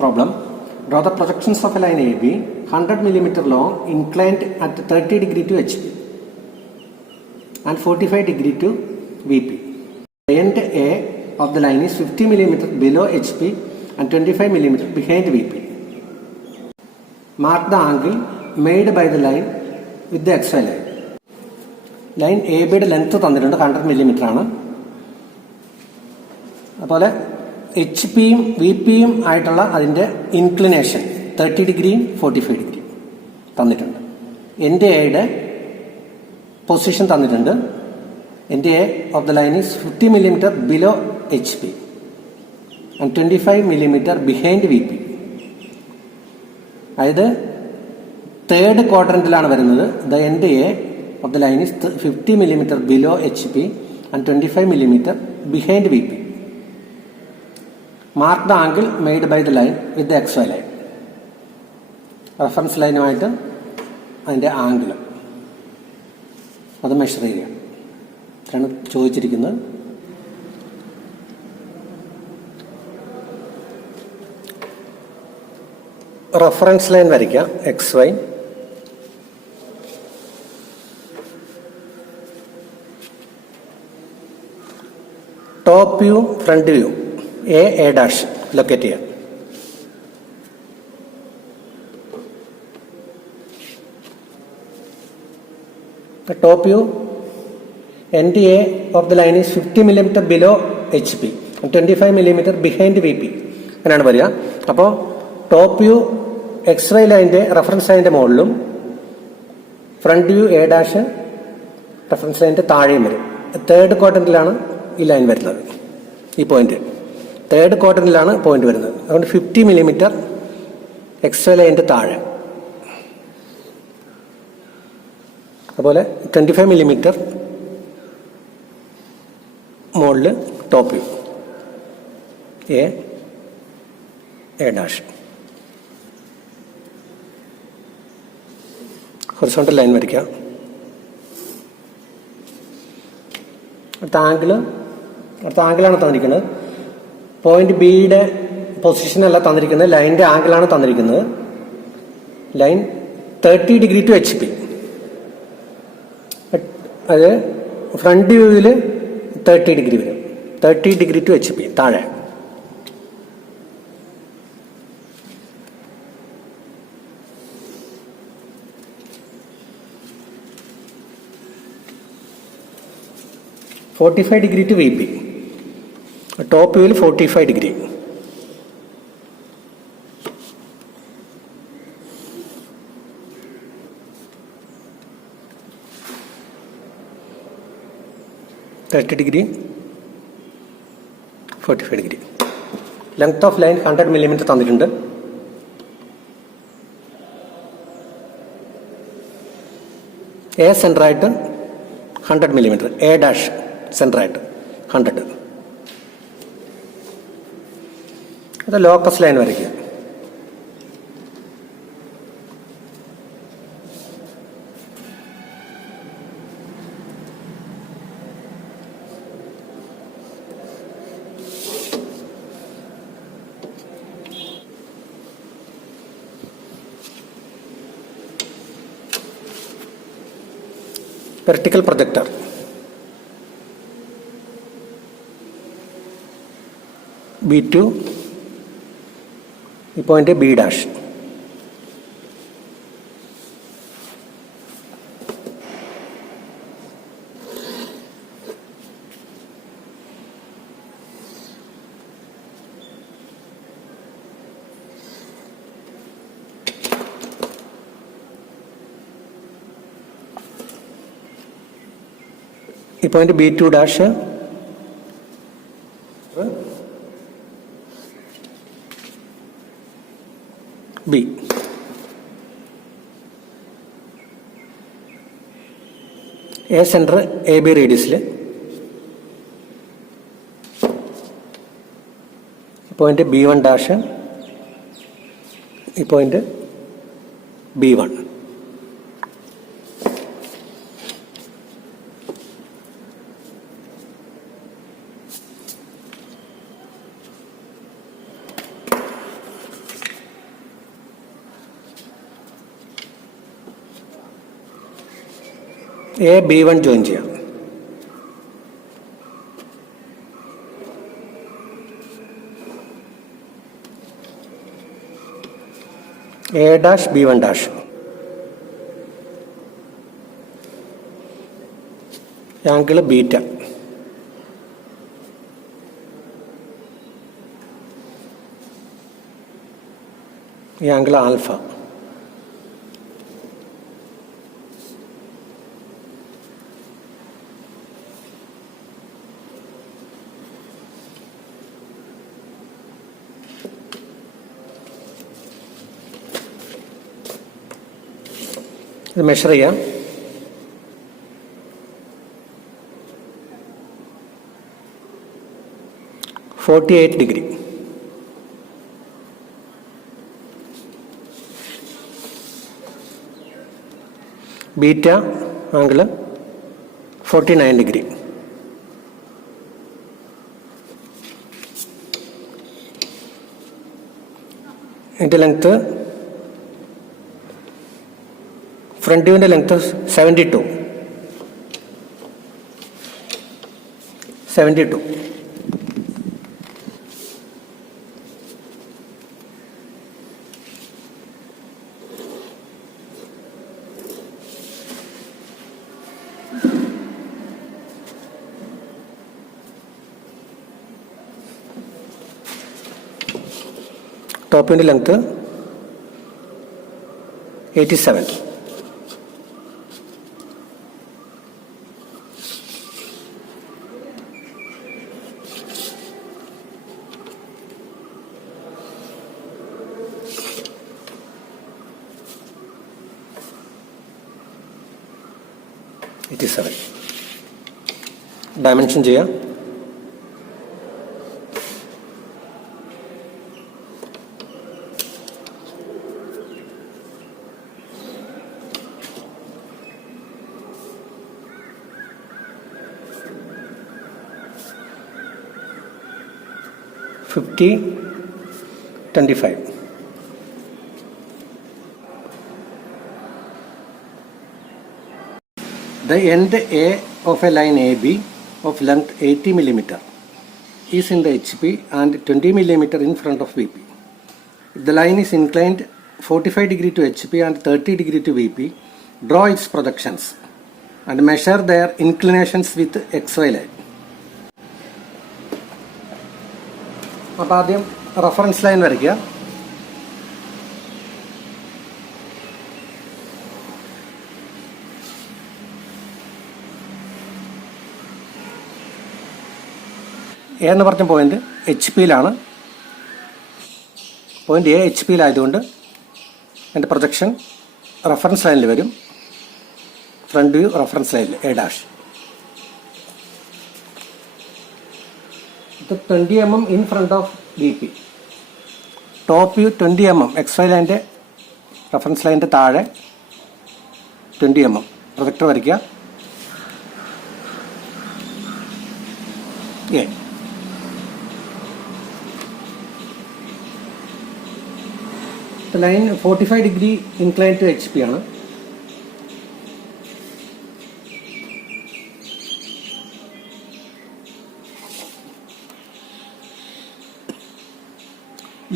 Problem. Draw the projections of a line AB 100 mm long inclined at 30 degree to HP and 45 degree to VP. The end A of the line is 50 mm below HP and 25 mm behind VP. Mark the angle made by the line with the XY line. Line AB length 100 mm ആണ്. അതുപോലെ H പിയും V പിയും ആയിട്ടുള്ള അതിൻ്റെ inclination 30 ഡിഗ്രിയും 45 ഡിഗ്രിയും തന്നിട്ടുണ്ട്. എൻ്റെ എയുടെ പൊസിഷൻ തന്നിട്ടുണ്ട്. End A of the line is 50 mm below H P and 25 mm behind V P. അതായത് തേർഡ് ക്വാഡ്രന്റിലാണ് വരുന്നത്. The end A of the line is 50 mm below H P and 25 mm behind V P. Mark the angle made by the line with the XY line. Reference ലൈനുമായിട്ട് അതിൻ്റെ angle അത് measure ചെയ്യുക. ഇതാണ് ചോദിച്ചിരിക്കുന്നത്. Reference line വരയ്ക്കുക. XY top view front view A dash locate ചെയ്യാം. Top view എൻ്റെ A of the line is 50 mm below H P 25 mm behind V P അങ്ങനെയാണ് വരിക. അപ്പോൾ ടോപ്പ് വ്യൂ XY ലൈൻ്റെ റെഫറൻസ് ലൈൻ്റെ മുകളിലും front view A dash reference ലൈൻ്റെ താഴെയും വരും. തേർഡ് ക്വാഡ്രന്റിലാണ് ഈ ലൈൻ വരുന്നത്. ഈ പോയിന്റ് തേർഡ് ക്വാഡ്രന്റിലാണ് പോയിന്റ് വരുന്നത്. അതുകൊണ്ട് 50 mm XY ലൈൻ്റെ താഴെ, അതുപോലെ 25 mm മുകളിൽ top view A dash. Horizontal line വരയ്ക്കുക. അടുത്ത ആംഗിളാണ് തന്നിരിക്കുന്നത്. പോയിന്റ് ബിയുടെ പൊസിഷനല്ല തന്നിരിക്കുന്നത്, ലൈനിന്റെ ആംഗിളാണ് തന്നിരിക്കുന്നത്. Line 30 degree to H P. അത് ഫ്രണ്ട് വ്യൂവിൽ 30 ഡിഗ്രി വരും. 30 ഡിഗ്രി ടു എച്ച് പി താഴെ. $45 degree to V P. Top വ്യൂവിൽ 45 degree. $30 degree 45 degree. Length of line 100 mm തന്നിട്ടുണ്ട്. എ സെന്ററായിട്ട് 100 mm, എ ഡാഷ് സെന്ററായിട്ട് 100. അത് ലോക്കസ് ലൈൻ വരയ്ക്കുക. വെർട്ടിക്കൽ പ്രൊജക്ടർ B2, ഈ പോയിന്റ് ബി ഡാഷ്. ഈ point B2 dash B. A centre AB റേഡിയസിൽ point B1 dash, ഈ point B1. A B1 join ചെയ്യാം. A', B1'. Angle beta. ഈ ആംഗിൾ ആൽഫ. ഇത് മെഷർ ചെയ്യാം. ഡിഗ്രി. Beta angle 49 degree. ഇതിൻ്റെ length, front വ്യൂവിൻ്റെ length 72. ടോപ്പിൻ്റെ length 87. Dimension ചെയ്യാം. $50, $25. The end A of a line AB of length 80 mm is in the HP and 20 mm in front of VP. If the line is inclined 45 degree to HP and 30 degree to VP, draw its projections and measure their inclinations with XY line. അപ്പോൾ ആദ്യം reference line വരയ്ക്കുക. A എന്ന് പറഞ്ഞ point HP-യിലാണ്. Point A HP-യിലായതുകൊണ്ട് എൻ്റെ projection reference ലൈനിൽ വരും. ഫ്രണ്ട് വ്യൂ റഫറൻസ് ലൈനിൽ A'. ഇത് 20 mm in front of VP. Top view 20 mm XY ലൈൻ്റെ റഫറൻസ് ലൈനിൻ്റെ താഴെ 20 mm പ്രൊജക്ടർ വരയ്ക്കുക. A line 45 degree incline to HP ആണ്.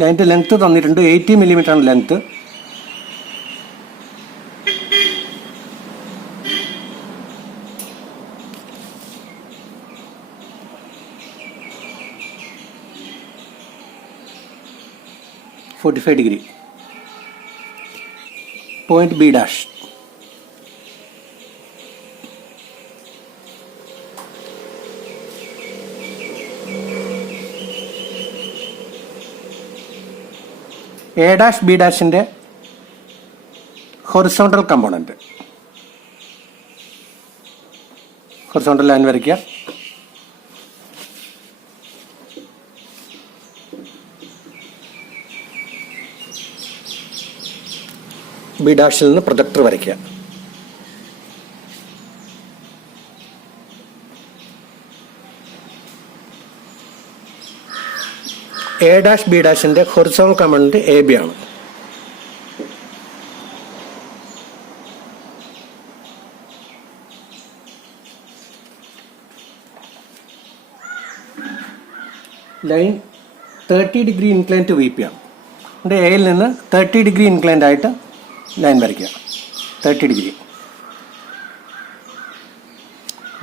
ലൈൻ്റെ ലെങ്ത് തന്നിട്ടുണ്ട് 80 mm ആണ് length. Degree. Point B'. A', B'-ന്റെ ഹൊറിസോണ്ടൽ കമ്പോണന്റ്. ഹൊറിസോണ്ടൽ ലൈൻ വരയ്ക്കുക. B' നിന്ന് പ്രൊജക്ടർ വരയ്ക്കുക. A', B'-ന്റെ ഹൊറിസോണ്ടൽ കമ്പോണന്റ് AB ആണ്. Line 30 degree incline to V P ആണ്. ഇവിടെ എയിൽ നിന്ന് 30 ഡിഗ്രി ഇൻക്ലൈൻഡ് ആയിട്ട് ലൈൻ വരയ്ക്കുക. 30 ഡിഗ്രി,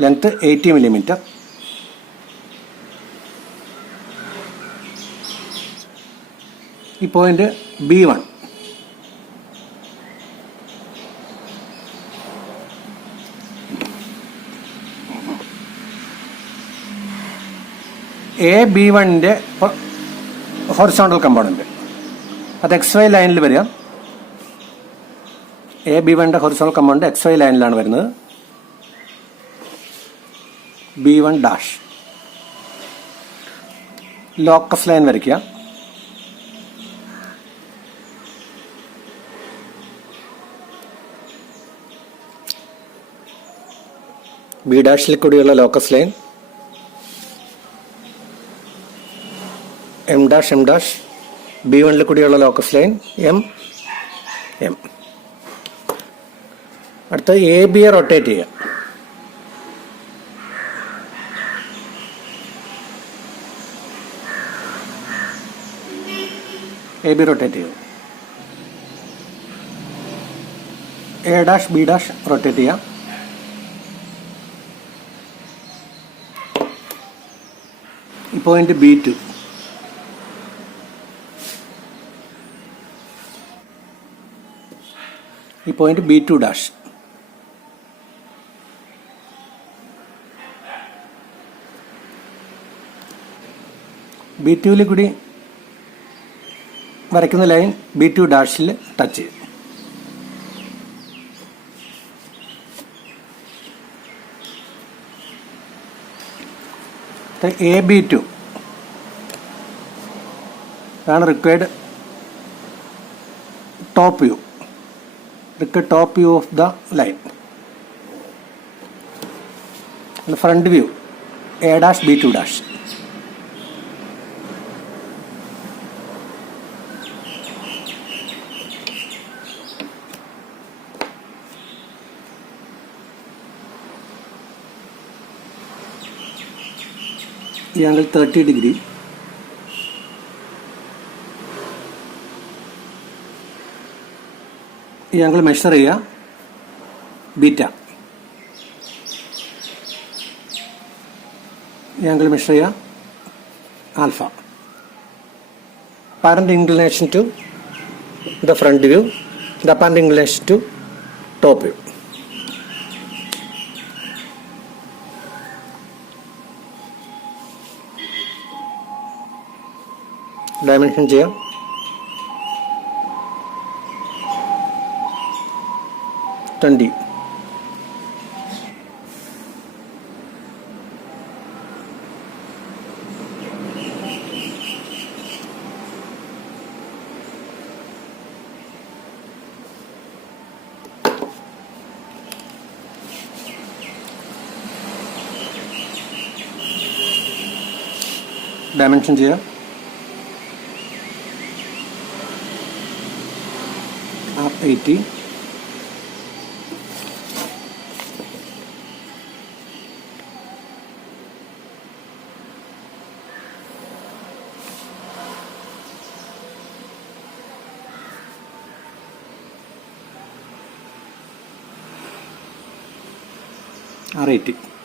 ലെങ്ത് 80 മില്ലിമീറ്റർ. ഈ പോയിന്റ് B1. AB1ൻ്റെ ഹൊറിസോണ്ടൽ കമ്പോണൻറ്റ് അത് XY ലൈനിൽ വരിക. AB1ൻ്റെ ഹൊറിസോണ്ടൽ കമ്പോണൻറ്റ് XY ലൈനിലാണ് വരുന്നത്. B1 ഡാഷ് ലോക്കസ് ലൈൻ വരയ്ക്കുക. B ഡാഷിൽ കൂടിയുള്ള ലോക്കസ് ലൈൻ M ഡാഷ് B1ൽ കൂടിയുള്ള ലോക്കസ് ലൈൻ M. അടുത്ത AB റൊട്ടേറ്റ് ചെയ്യുക. AB റൊട്ടേറ്റ് ചെയ്യുക. A dash B dash rotate ചെയ്യുക. ഈ പോയിന്റ് B2. ഈ പോയിന്റ് B2 ഡാഷ്. B2ൽ കൂടി വരയ്ക്കുന്ന ലൈൻ B2 ഡാഷിൽ ടച്ച് ചെയ്യും. AB2 ആണ് required top view. Top view of the line. Front view A dash B2 dash. ഈ ആംഗിൾ 30 ഡിഗ്രി. ഈ ആംഗിൾ മെഷർ ചെയ്യുക ബീറ്റ. ഈ ആംഗിൾ മെഷർ ചെയ്യുക alpha. apparent inclination to the front view, the apparent inclination to top view. Dimension ചെയ്യാം. Twenty. Dimension ചെയ്യാം. 80. R80.